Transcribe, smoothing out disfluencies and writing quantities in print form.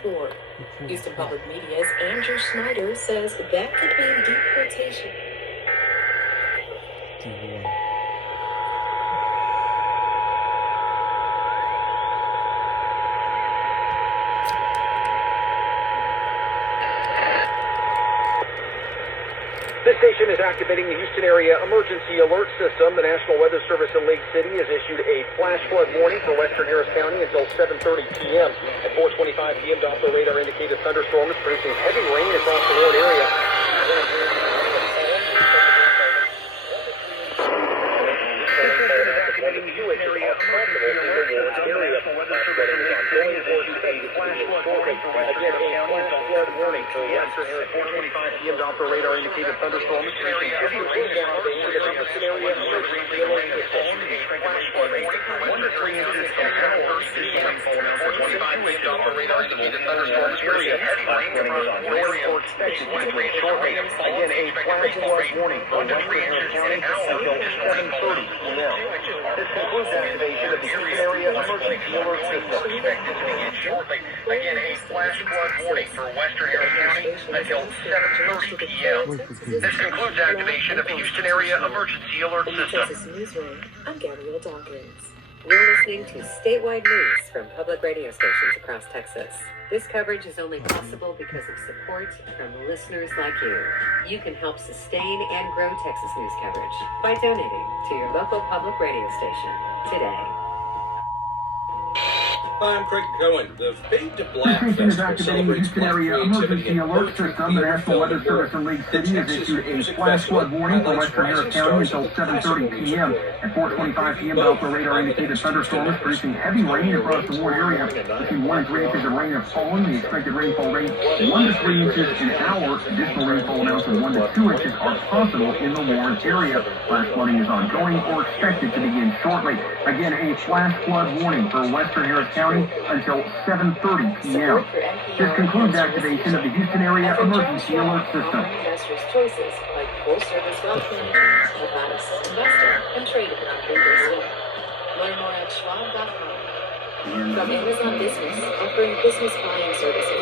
explore. Houston Public Media's Andrew Schneider says that could mean deportation. This station is activating the Houston area emergency alert system. The National Weather Service in Lake City has issued a flash flood warning for western Harris County until 7:30 p.m. At 4:25 p.m., Doppler radar indicated thunderstorms producing heavy rain across the Warren area. Warning for western Harris County. 4:25 p.m. Doppler radar indicated thunderstorms producing heavy rain across the Houston area. One to 3 inches from Doppler radar indicated thunderstorms producing heavy rain across the area or expected to begin shortly. Again, a flash flood warning for western Harris County until 7:30 p.m. This concludes activation of the Houston area emergency alert system. Expected to begin shortly. Again, a flash flood warning for western Harris County until 7:30 p.m. This concludes activation of the Houston area emergency alert In the system. Texas Newsroom, I'm Gabrielle Dawkins. You're listening to statewide news from public radio stations across Texas. This coverage is only possible because of support from listeners like you. You can help sustain and grow Texas news coverage by donating to your local public radio station today. Hi, I'm Craig Cohen. The Fade to Black This station is Festival activating the celebrates Houston black area creativity emergency and alert poetry, system. The theater, National film, Weather and more. Service in Lake The City has Texas issued a Music flash Festival flood warning for highlights western Harris rising County stars until of 7:30 classical p.m. music. At 4:25 p.m., Doppler radar indicated thunderstorms producing heavy rain across the Warren area. Between 1 and 3 inches of rain have fallen. The expected rainfall rate 1 to 3 inches an hour. Additional rainfall amounts of 1 to 2 inches are possible in the Warren area. Flash flooding is ongoing or expected to begin shortly. Again, a flash flood warning for western Harris County until 7:30 p.m. This concludes activation of the Houston area emergency alert system. Investors' choices like full-service wealth management, advice, investing, and trading on Bloomberg. Learn more at schwab.com. From Amazon Business, offering business buying services.